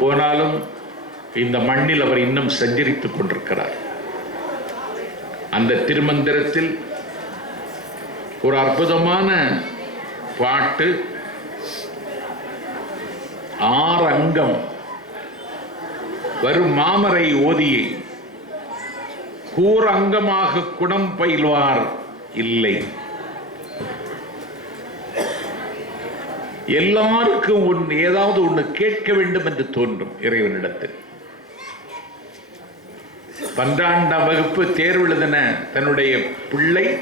போனாலும் இந்த மண்ணில் அவர் இன்னும் சஞ்சரித்துக் கொண்டிருக்கிறார். அந்த திருமந்திரத்தில் ஒரு அற்புதமான பாட்டு ஆறங்கம் வரும் மாமரை ஓதியை. கூரங்கமாக குணம் பயில்வார் இல்லை. எல்லாருக்கும் ஒன்று ஏதாவது ஒன்று கேட்க வேண்டும் என்று தோன்றும் இறைவனிடத்தில். பன்னிரண்டாம் வகுப்பு தேர்வு எழுதின தன்னுடைய பிள்ளை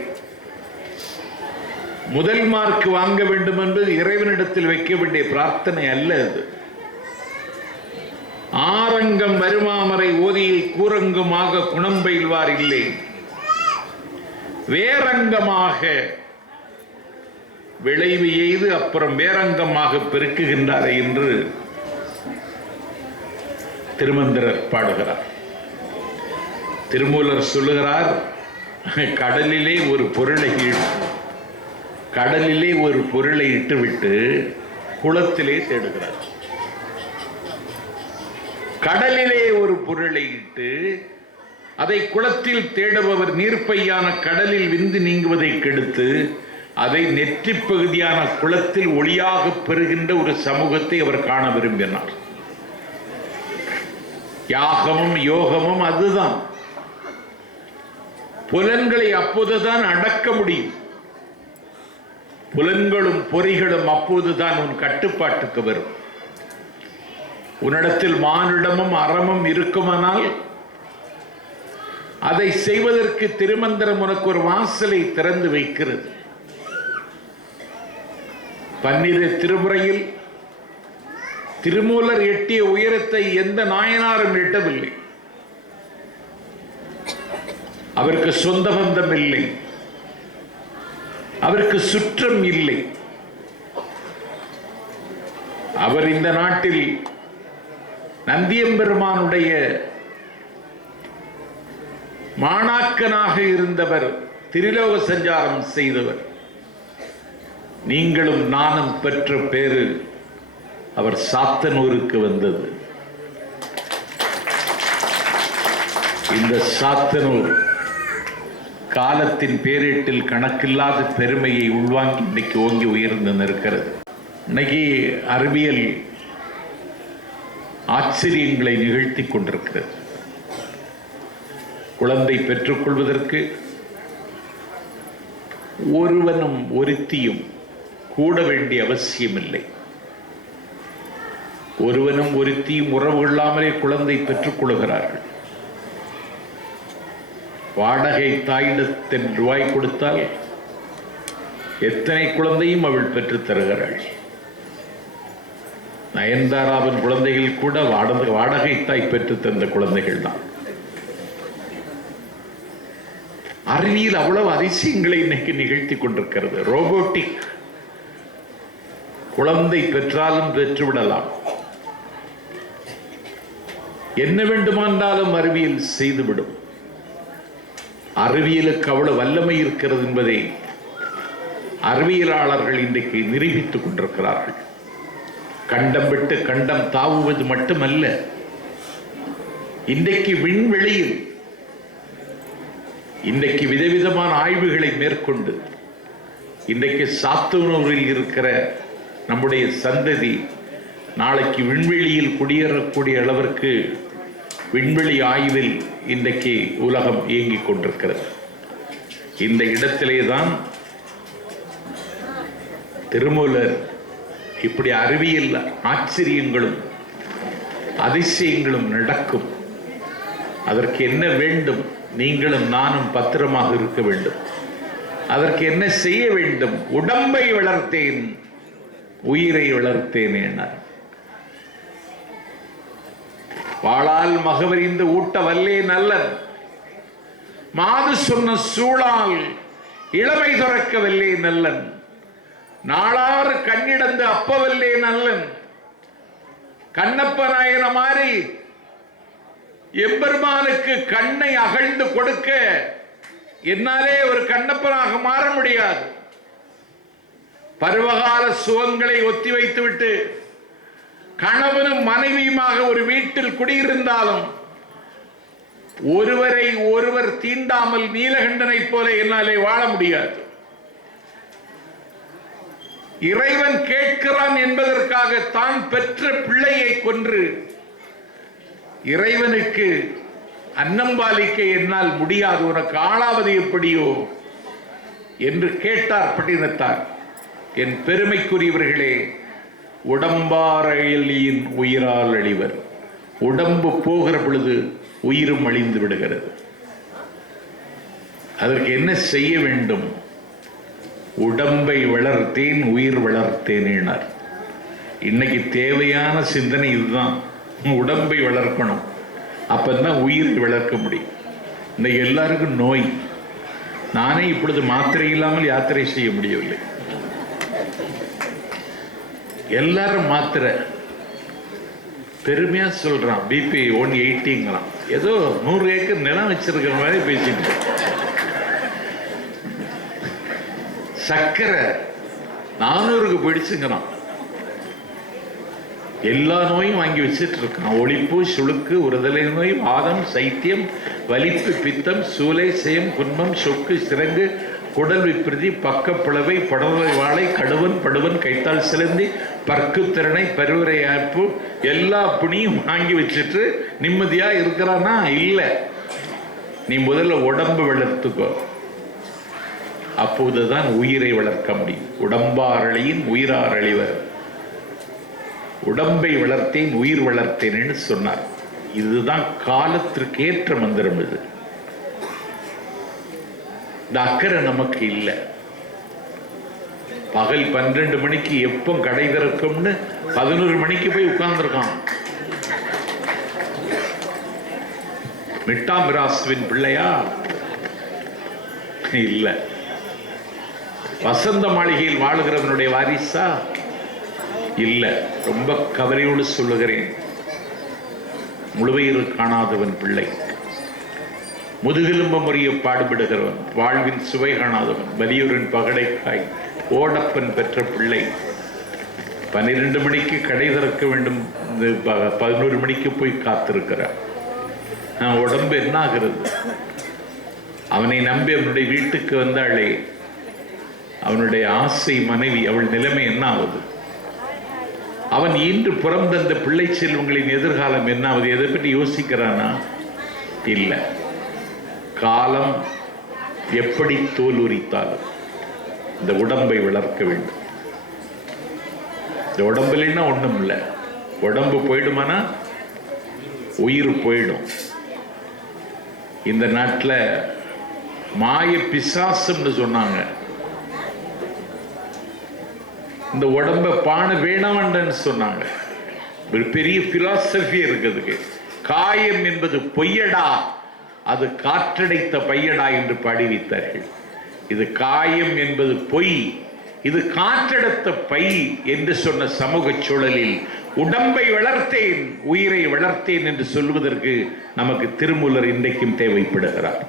முதல் மார்க் வாங்க வேண்டும் என்பது இறைவனிடத்தில் வைக்க வேண்டிய பிரார்த்தனை அல்ல அது. ஆரங்கம் வருமாமரை ஓதியை கூறங்குமாக குணம் பயில்வார் இல்லை. வேரங்கமாக விளைவு எய்து அப்புறம் வேரங்கமாக பெருக்குகின்றாரே என்று திருமந்திரர் பாடுகிறார். திருமூலர் சொல்லுகிறார் கடலிலே ஒரு பொருளை கடலிலே ஒரு பொருளை இட்டுவிட்டு குளத்திலே தேடுகிறார். கடலிலே ஒரு பொருளை இட்டு அதை குளத்தில் தேடுபவர் நீர்ப்பையான கடலில் விந்து நீங்குவதை கெடுத்து அதை நெற்றி பகுதியான குளத்தில் ஒளியாக பெறுகின்ற ஒரு சமூகத்தை அவர் காண விரும்பினார். யாகமும் யோகமும் அதுதான். புலன்களை அப்போதுதான் அடக்க முடியும். புலன்களும் பொறிகளும் அப்போதுதான் உன் கட்டுப்பாட்டுக்கு வரும். உன்னிடத்தில் மானிடமும் அறமும் இருக்குமானால் அதை செய்வதற்கு திருமந்திரம் உனக்கு ஒரு வாசலை திறந்து வைக்கிறது. பன்னிரு திருமுறையில் திருமூலர் எட்டிய உயரத்தை எந்த நாயனாரும் எட்டவில்லை. அவருக்கு சொந்த பந்தம் இல்லை. அவருக்கு சுற்றம் இல்லை. அவர் இந்த நாட்டில் நந்தியம்பெருமானுடைய மாணாக்கனாக இருந்தவர் திரிலோக சஞ்சாரம் செய்தவர். நீங்களும் நானும் பெற்ற பேரு அவர் சாத்தனூருக்கு வந்தது. இந்த சாத்தனூர் காலத்தின் பேரீட்டில் கணக்கில்லாத பெருமையை உள்வாங்கி இன்னைக்கு ஓங்கி உயர்ந்து நிற்கிறது. இன்னைக்கு அறிவியல் ஆச்சரியங்களை நிகழ்த்தி கொண்டிருக்கிறது. குழந்தை பெற்றுக்கொள்வதற்கு ஒருவனும் ஒருத்தியும் கூட வேண்டிய அவசியமில்லை. ஒருவனும் ஒருத்தியும் உறவு இல்லாமலே குழந்தை பெற்றுக்கொள்கிறார்கள் வாடகை தாயிடத்தின் ரூபாய் கொடுத்தால் எத்தனை குழந்தையும் அவள் பெற்றுத் தருகிறாள். நயன்தாராவின் குழந்தைகள் கூட வாடகை வாடகை தாய் பெற்றுத் தந்த குழந்தைகள் தான். அறிவியல் அவ்வளவு அதிசயங்களை இன்னைக்கு நிகழ்த்தி கொண்டிருக்கிறது. ரோபோட்டிக் குழந்தை பெற்றாலும் பெற்றுவிடலாம். என்ன வேண்டுமானாலும் அறிவியல் செய்துவிடும். அறிவியலுக்கு அவ்வளவு வல்லமை இருக்கிறது என்பதை அறிவியலாளர்கள் இன்றைக்கு நிரூபித்துக் கொண்டிருக்கிறார்கள். கண்டம் விட்டு கண்டம் தாவுவது மட்டுமல்ல இன்றைக்கு விண்வெளியில் இன்றைக்கு விதவிதமான ஆய்வுகளை மேற்கொண்டு இன்றைக்கு சாத்தனூரில் இருக்கிற நம்முடைய சந்ததி நாளைக்கு விண்வெளியில் குடியேறக்கூடிய அளவிற்கு விண்வெளி ஆய்வில் இன்றைக்கு உலகம் இயங்கிக் கொண்டிருக்கிறது. இந்த இடத்திலே தான் திருமூலர் இப்படி அறிவியல் ஆச்சரியங்களும் அதிசயங்களும் நடக்கும். அதற்கு என்ன வேண்டும்? நீங்களும் நானும் பத்திரமாக இருக்க வேண்டும். அதற்கு என்ன செய்ய வேண்டும்? உடம்பை வளர்த்தேன். உயிரை வளர்த்தேன் வாழால் மகவறிந்து மகவரிந்து ஊட்ட வல்லே நல்லன். மாது சொன்ன சூழால் இளமை துறக்க வல்லே நல்லன். நாளாறு கண்ணிடந்து அப்பவல்லே நல்லன். கண்ணப்ப நாயன மாதிரி எம்பெருமானுக்கு கண்ணை அகழ்ந்து கொடுக்க என்னாலே ஒரு கண்ணப்பனாக மாற முடியாது. பருவகால சுகங்களை ஒத்தி வைத்துவிட்டு கணவனும் மனைவியுமாக ஒரு வீட்டில் குடியிருந்தாலும் ஒருவரை ஒருவர் தீண்டாமல் நீலகண்டனைப் போல என்னாலே வாழ முடியாது. இறைவன் கேட்கிறான் என்பதற்காக தான் பெற்ற பிள்ளையை கொன்று இறைவனுக்கு அன்னம்பாலிக்க என்னால் முடியாது. உனக்கு ஆளாவது எப்படியோ? என்று கேட்டார் பட்டினத்தார். என் பெருமைக்குரியவர்களே உடம்பாரையின் உயிரால் அழிவர். உடம்பு போகிற பொழுது உயிரும் அழிந்து விடுகிறது. அதற்கு என்ன செய்ய வேண்டும்? உடம்பை வளர்த்தேன் உயிர் வளர்த்தேனார் இன்னைக்கு தேவையான சிந்தனை இதுதான். உடம்பை வளர்க்கணும். அப்பதான் உயிரை வளர்க்க முடியும். இன்னைக்கு எல்லாருக்கும் நோய். நானே இப்பொழுது மாத்திரை இல்லாமல் யாத்திரை செய்ய முடியவில்லை. எல்லாரும் மாத்திரை பெருமையா சொல்றான். பிபி ஒன் எயிட்டிங்கிறான் ஏதோ நூறு ஏக்கர் நிலம் வச்சிருக்கிற மாதிரி பேசிட்டு சர்க்கரை நானூறுக்கு பிடிச்சுங்கிறான் எல்லா நோயும் வாங்கி வச்சிட்டு இருக்கான். ஒளிப்பு சுளுக்கு உறுதலை நோய் வாதம் சைத்தியம் வலிப்பு பித்தம் சூலை செயம் குன்மம் சொக்கு சிறங்கு குடல் விப்பிரதி பக்கப்புலவை படவை வாழை கடுவன் படுவன் கைத்தால் சிலந்தி பற்கு திறனை பருவரை ஆப்பு எல்லா புணியும் வாங்கி வச்சுட்டு நிம்மதியா இருக்கிறானா? இல்லை. நீ முதல்ல உடம்பு வளர்த்துக்கோ. அப்போதுதான் உயிரை வளர்க்க முடியும். உடம்பாரளியின் உயிராரளிவர் உடம்பை வளர்த்தேன் உயிர் வளர்த்தேன்னு சொன்னார். இதுதான் காலத்திற்கு ஏற்ற மந்திரம் இது. இந்த அக்கறை நமக்கு இல்லை. பகல் பன்னிரண்டு மணிக்கு எப்போ கடை திறக்கும்னு பதினோரு மணிக்கு போய் உட்கார்ந்துருக்கான். மிட்டாமிராசுவின் பிள்ளையா? இல்லை. வசந்த மாளிகையில் வாழுகிறவனுடைய வாரிசா? இல்ல. ரொம்ப கவலையோடு சொல்லுகிறேன். முழுவயிறு காணாதவன் பிள்ளை. முதுகெலும்ப முறையை பாடுபடுகிறவன் வாழ்வின் சுவை காணாதவன் வலியூரின் பகடைக்காய் ஓடப்பன் பெற்ற பிள்ளை. பன்னிரண்டு மணிக்கு கடை திறக்க வேண்டும் ப- பதினோரு மணிக்கு போய் காத்திருக்கிறான் நான் உடம்பு என்ன ஆகிறது அவனை நம்பி அவனுடைய வீட்டுக்கு வந்தாளே அவனுடைய ஆசை மனைவி அவள் நிலைமை என்ன ஆகுது அவன் இன்று புறம் தந்த பிள்ளை செல்வங்களின் எதிர்காலம் என்ன ஆகுது எதை பற்றி யோசிக்கிறானா? இல்லை. காலம் எப்படி தோல் உரித்தாலும் இந்த உடம்பை வளர்க்க வேண்டும். இந்த உடம்புலன்னா ஒண்ணும் இல்லை. உடம்பு போயிடுமானா? உயிர் போயிடும். இந்த நாட்டில் மாய பிசாசுன்னு சொன்னாங்க. இந்த உடம்ப பானை வேணாமண்டன்னு சொன்னாங்க. ஒரு பெரிய பிலாசபி இருக்குதுக்கு காயம் என்பது பொய்யடா. அது காற்றடைத்த பையனா என்று படிவித்தார்கள். இது காயம் என்பது பொய் இது காற்றெடுத்த பை என்று சொன்ன சமூக சூழலில் உடம்பை வளர்த்தேன் உயிரை வளர்த்தேன் என்று சொல்வதற்கு நமக்கு திருமூலர் இன்றைக்கும் தேவைப்படுகிறார்.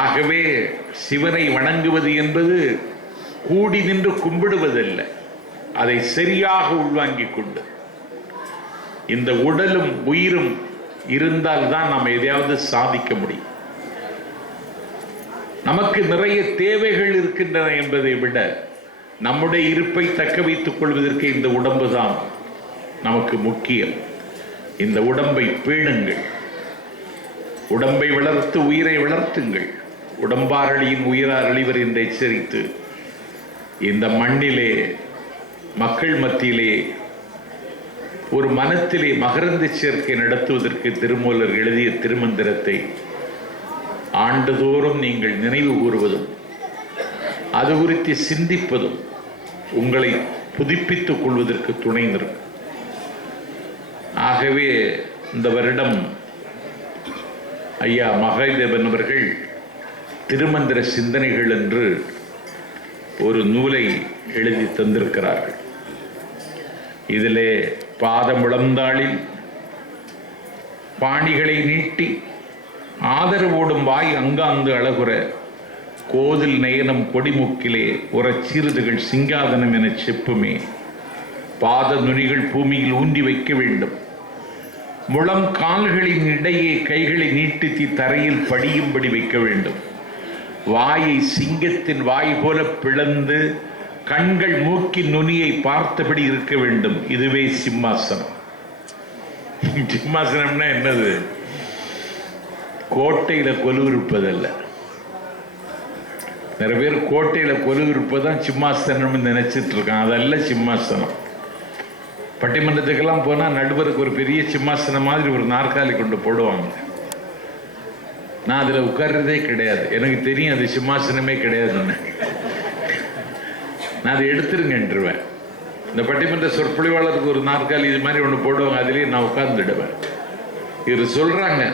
ஆகவே சிவனை வணங்குவது என்பது கூடி நின்று கும்பிடுவதல்ல அதை சரியாக உள்வாங்கிக் கொண்டு. இந்த உடலும் உயிரும் இருந்தால் தான் நாம் எதையாவது சாதிக்க முடியும். நமக்கு நிறைய தேவைகள் இருக்கின்றன என்பதை விட நம்முடைய இருப்பை தக்க வைத்துக் கொள்வதற்கு இந்த உடம்பு தான் நமக்கு முக்கியம். இந்த உடம்பை பேணுங்கள். உடம்பை வளர்த்து உயிரை வளர்த்துங்கள். உடம்பாரளியின் உயிரார் அழிவர் என்று எச்சரித்து இந்த மண்ணிலே மக்கள் மத்தியிலே ஒரு மனத்திலே மகரந்த சேர்க்கை நடத்துவதற்கு திருமூலர் எழுதிய திருமந்திரத்தை ஆண்டுதோறும் நீங்கள் நினைவு கூறுவதும் அது குறித்து சிந்திப்பதும் உங்களை புதுப்பித்துக் கொள்வதற்கு துணை நிற்கும். ஆகவே இந்த வருடம் ஐயா மகாதேவன் அவர்கள் திருமந்திர சிந்தனைகள் என்று ஒரு நூலை எழுதி தந்திருக்கிறார்கள். இதிலே பாதமுழந்தாளில் பாணிகளை நீட்டி ஆதரவோடும் வாய் அங்காங்கு அழகுற கோதில் நயனம் கொடிமுக்கிலே உறச் சீருதுகள் சிங்காதனம் எனச் செப்புமே. பாத நுனிகள் பூமியில் ஊன்றி வைக்க வேண்டும். முழம் கால்களின் இடையே கைகளை நீட்டித்து தரையில் படியும்படி வைக்க வேண்டும். வாயை சிங்கத்தின் வாய் போல பிளந்து கண்கள் மூக்கின் நுனியை பார்த்தபடி இருக்க வேண்டும். இதுவே சிம்மாசனம். சிம்மாசனம்னா என்னது? கோட்டையில கொலுவிருப்பதல்ல நிறைய பேர் கோட்டையில கொலுவிருப்பதான் சிம்மாசனம்னு நினைச்சிட்டு இருக்கான் அதல்ல சிம்மாசனம். பட்டிமன்றத்துக்கெல்லாம் போனால் நடுவருக்கு ஒரு பெரிய சிம்மாசனம் மாதிரி ஒரு நாற்காலி கொண்டு போடுவாங்க. நான் அதில் உட்கார்றதே கிடையாது. எனக்கு தெரியும் அது சிம்மாசனமே கிடையாதுன்னு. நான் அதை எடுத்துருங்கன்றுவேன் இந்த பட்டிமன்ற சொற்பொழிவாளருக்கு ஒரு நாற்காலி இது மாதிரி ஒன்று போடுவாங்க அதுலேயே நான் உட்கார்ந்துடுவேன். இவர் சொல்றாங்க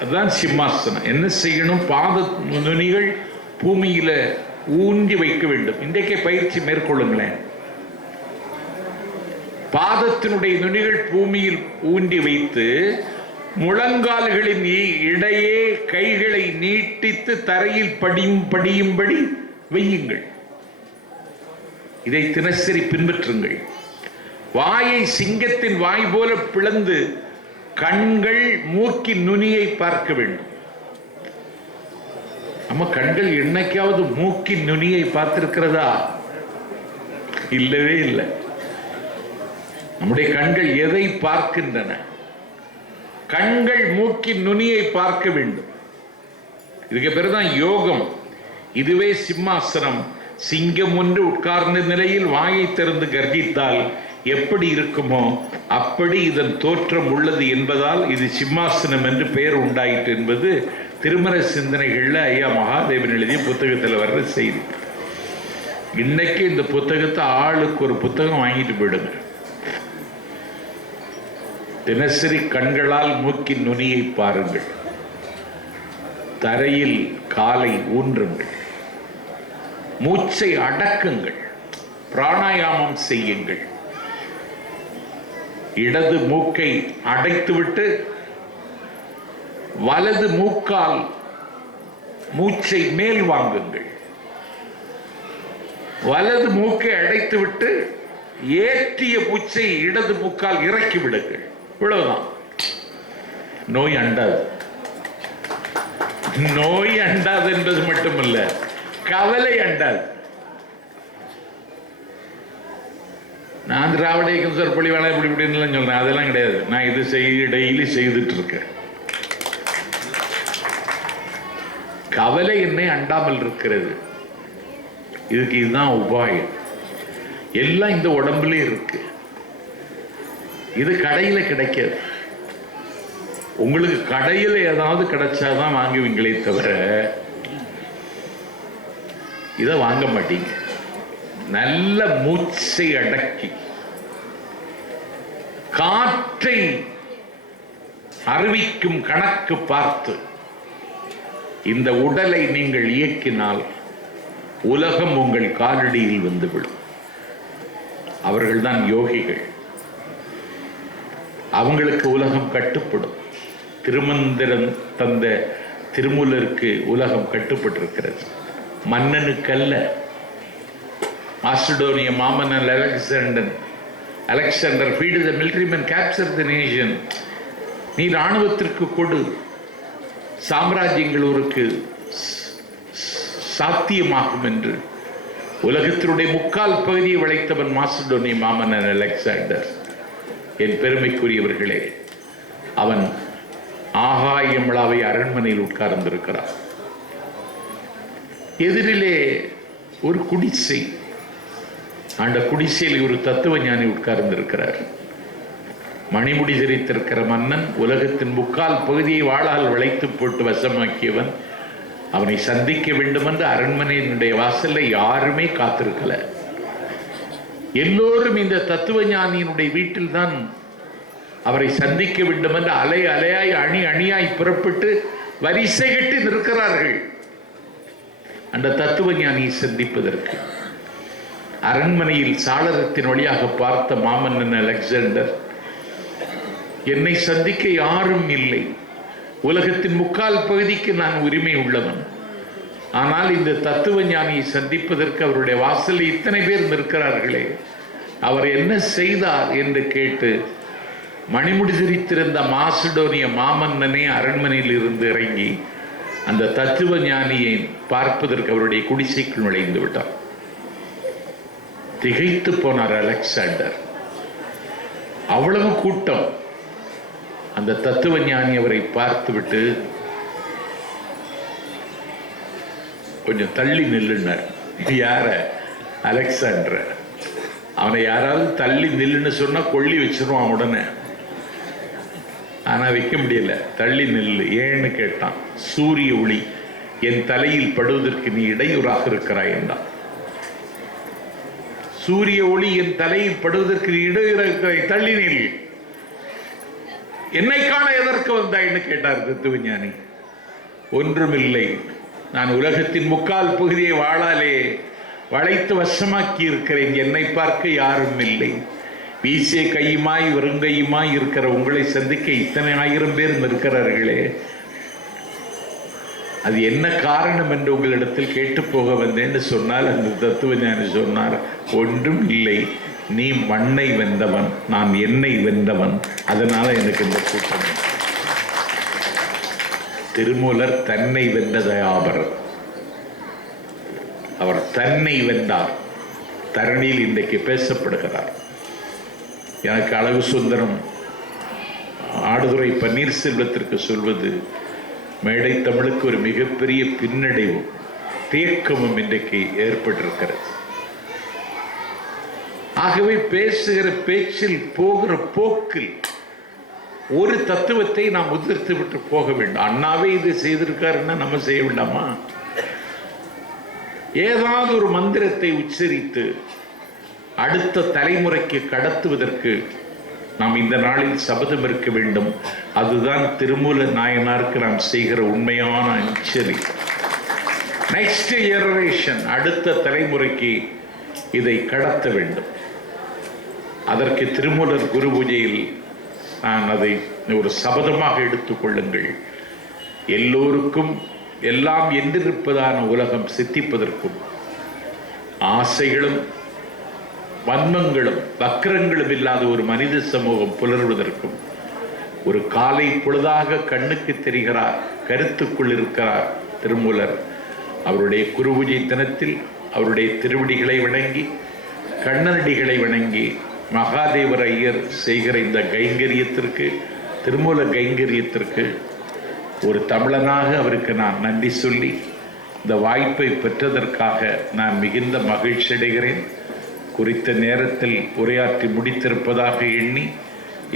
அதுதான் சிம்மாசனம். என்ன செய்யணும்? பாத நுனிகள் பூமியில ஊன்றி வைக்க வேண்டும். இன்றைக்கே பயிற்சி மேற்கொள்ளுங்களேன். பாதத்தினுடைய நுனிகள் பூமியில் ஊன்றி வைத்து முழங்கால்களின் இடையே கைகளை நீட்டித்து தரையில் படியும் படியும்படி வையுங்கள். இதை தினசரி பின்பற்றுங்கள். வாயை சிங்கத்தின் வாய் போல பிளந்து கண்கள் மூக்கின் நுனியை பார்க்க வேண்டும். நம்ம கண்கள் என்னைக்காவது மூக்கின் நுனியை பார்த்திருக்கிறதா? இல்லவே இல்லை. நம்முடைய கண்கள் எதை பார்க்கின்றன? கண்கள் மூக்கின் நுனியை பார்க்க வேண்டும். இதுக்கு பேர் தான் யோகம். இதுவே சிம்மாசனம். சிங்கம் ஒன்று உட்கார்ந்த நிலையில் வாயை திறந்து கர்ஜித்தால் எப்படி இருக்குமோ அப்படி இதன் தோற்றம் உள்ளது என்பதால் இது சிம்மாசனம் என்று பெயர் உண்டாயிற்று என்பது திருமண சிந்தனைகளில் ஐயா மகாதேவன் எழுதிய புத்தகத்தில் வர்ற செய்தி. இன்னைக்கு இந்த புத்தகத்தை ஆளுக்கு ஒரு புத்தகம் வாங்கிட்டு போயிடுங்க. தினசரி கண்களால் மூக்கின் நுனியை பாருங்கள். தரையில் காலை ஊன்றுங்கள். மூச்சை அடக்குங்கள். பிராணாயாமம் செய்யுங்கள். இடது மூக்கை அடைத்துவிட்டு வலது மூக்கால் மூச்சை மேல் வாங்குங்கள். வலது மூக்கை அடைத்துவிட்டு ஏற்றிய மூச்சை இடது மூக்கால் இறக்கி விடுங்கள். இவ்வளவுதான். நோய் அண்டாது. நோய் அண்டாது என்பது மட்டுமல்ல. கவலை அண்டாது நான் திராவிட இயக்கம் சொற்பொழி வேலை இப்படி இப்படின்னு சொல்றேன். அதெல்லாம் கிடையாது. நான் இது செய்ய டெய்லி செய்துட்டு இருக்கேன் கவலை என்னை அண்டாமல் இருக்கிறது. இதுக்கு இதுதான் உபாயம். எல்லாம் இந்த உடம்புலே இருக்கு. இது கடையில கிடைக்காது. உங்களுக்கு கடையில் ஏதாவது கிடைச்சாதான் வாங்குவீங்களே தவிர இதை வாங்க மாட்டீங்க. நல்ல மூச்சை அடக்கி காற்றை அறிவிக்கும் கணக்கு பார்த்து இந்த உடலை நீங்கள் இயக்கினால் உலகம் உங்கள் காலடியில் வந்து விடும் அவர்கள்தான் யோகிகள். அவங்களுக்கு உலகம் கட்டுப்படும். திருமந்திரன் தந்த திருமூலருக்கு உலகம் கட்டுப்பட்டிருக்கிறது. மன்னனுக்கல்ல. மாஸ்டடோனிய மாமன்னன் Alexander Alexander feed the military man capture the nation நீ இராணுவத்திற்கு கொடு. சாம்ராஜ்யங்களூருக்கு சாத்தியமாகும் என்று. உலகத்தினுடைய முக்கால் பகுதியை வளைத்தவன் மாசிடோனிய மாமன்னன் அலெக்சாண்டர் என் பெருமைக்குரியவர்களே அவன் ஆகாயமிழாவை அரண்மனையில் உட்கார்ந்திருக்கிறான். எதிரிலே ஒரு குடிசை. அந்த குடிசையில் ஒரு தத்துவ ஞானி உட்கார்ந்திருக்கிறார். மணிமுடி தெரித்திருக்கிற மன்னன் உலகத்தின் முக்கால் பகுதியை வாளால் விளைத்து போட்டு வசமாக்கியவன். அவனை சந்திக்க வேண்டும் என்று அரண்மனையினுடைய வாசல்ல யாருமே காத்திருக்கல. எல்லோரும் இந்த தத்துவ ஞானியினுடைய வீட்டில்தான் அவரை சந்திக்க வேண்டும் என்று அலை அலையாய் அணி அணியாய் புறப்பட்டு வரிசை கட்டி நிற்கிறார்கள். அந்த தத்துவ ஞானியை சந்திப்பதற்கு. அரண்மனையில் சாளரத்தின் வழியாக பார்த்த மாமன்னன் அலெக்சாண்டர் என்னை சந்திக்க யாரும் இல்லை. உலகத்தின் முக்கால் பகுதிக்கு நான் உரிமை உள்ளவன். ஆனால் இந்த தத்துவ ஞானியை சந்திப்பதற்கு அவருடைய வாசலில் இத்தனை பேர் நிற்கிறார்களே அவர் என்ன செய்தார்? என்று கேட்டு மணிமுடி சிரித்திருந்த மாசிடோனிய மாமன்னனே அரண்மனையில் இருந்து இறங்கி அந்த தத்துவ ஞானியை பார்ப்பதற்கு அவருடைய குடிசைக்குள் நுழைந்து விட்டார். திகைத்து போனார் அலெக்சாண்டர். அவ்வளவு கூட்டம். அந்த தத்துவ ஞானி அவரை பார்த்துவிட்டு கொஞ்சம் தள்ளி நில்லுனார். யார? அலெக்சாண்டர். அவனை யாராவது தள்ளி நில்லுன்னு சொன்னா கொள்ளி வச்சிருவான் உடனே. ஆனா வைக்க முடியல. தள்ளி நில்லு. ஏன்னு கேட்டான். சூரிய ஒளி என் தலையில் படுவதற்கு நீ இடையூறாக இருக்கிறாய் என்றான். சூரிய ஒளி என் தலையில் படுவதற்கு நீ இடையூறாக இருக்கிறாய். தள்ளி நில். என்னை காண எதற்கு வந்தாய்ன்னு கேட்டார் தத்துவஞானி ஒன்றுமில்லை. நான் உலகத்தின் முக்கால் பகுதியை வாழாலே வளைத்து வசமாக்கி இருக்கிறேன் என்னை பார்க்க யாரும் இல்லை வீசிய கையுமாய் வெறுங்கையுமாய் இருக்கிற உங்களை சந்திக்க இத்தனை ஆயிரம் பேர் இருக்கிறார்களே அது என்ன காரணம் என்று உங்களிடத்தில் கேட்டு போக வந்தேன்னு சொன்னால் அந்த தத்துவ ஞானி சொன்னார் ஒன்றும் இல்லை. நீ மண்ணை வெந்தவன் நான் என்னை வெந்தவன் அதனால எனக்கு இந்த கூட்டம் திருமூலர் தன்னை வென்ற தயாபரர் அவர் தன்னை வென்றார். தரணியில் இன்றைக்கு பேசப்படுகிறார். எனக்கு அழகு சுந்தரம். ஆடுதுறை பன்னீர்செல்வத்திற்கு சொல்வது மேடை தமிழுக்கு ஒரு மிகப்பெரிய பின்னடைவும் தேக்கமும் இன்றைக்கு ஏற்பட்டிருக்கிறது. ஆகவே பேசுகிற பேச்சில் போகிற போக்கில் ஒரு தத்துவத்தை நாம் உதிர்த்து விட்டு போக வேண்டும். அண்ணாவே இது செய்திருக்காருன்னா நம்ம செய்ய வேண்டாமா? ஏதாவது ஒரு மந்திரத்தை உச்சரித்து அடுத்த தலைமுறைக்கு கடத்துவதற்கு நாம் இந்த நாளில் சபதம் இருக்க வேண்டும். அதுதான் திருமூல நாயனாருக்கு நாம் செய்கிற உண்மையான அஞ்சலி நெக்ஸ்ட் ஜெனரேஷன் அடுத்த தலைமுறைக்கு இதை கடத்த வேண்டும். அதற்கு திருமூலர் குரு பூஜையில் நான் அதை ஒரு சபதமாக எடுத்துக்கொள்ளுங்கள் எல்லோருக்கும் எல்லாம் என்றிருப்பதான உலகம் சித்திப்பதற்கும் ஆசைகளும் வன்மங்களும் வக்கரங்களும் இல்லாத ஒரு மனித சமூகம் புலர்வதற்கும் ஒரு காலை பொழுதாக கண்ணுக்கு தெரிகிறார் கருத்துக்குள் இருக்கிறார் திருமூலர். அவருடைய குருபூஜை தினத்தில் அவருடைய திருவடிகளை வணங்கி கண்ணனடிகளை வணங்கி மகாதேவர் ஐயர் செய்கிற இந்த கைங்கரியத்திற்கு திருமூல கைங்கரியத்திற்கு ஒரு தமிழனாக அவருக்கு நான் நன்றி சொல்லி இந்த வாய்ப்பை பெற்றதற்காக நான் மிகுந்த மகிழ்ச்சி அடைகிறேன் குறித்த நேரத்தில் உரையாற்றி முடித்திருப்பதாக எண்ணி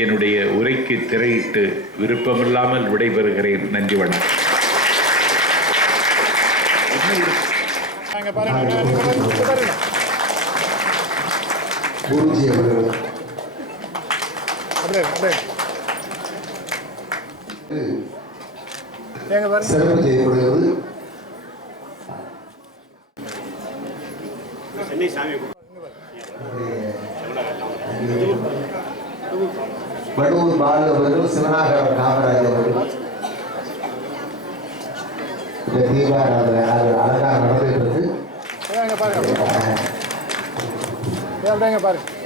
என்னுடைய உரைக்கு திரையிட்டு விருப்பமில்லாமல் விடைபெறுகிறேன். நன்றி வணக்கம். அங்க பாருங்க அங்க பாருங்க, இங்க பாருங்க குருஜி அவர்கள். சிறப்பு செய்யப்படுகிறது வடுவூர் பாலு அவர்கள் சிவனாகரம் காமராஜ் அவர்கள் இந்த தீபாராதனை அழகாக பாருங்க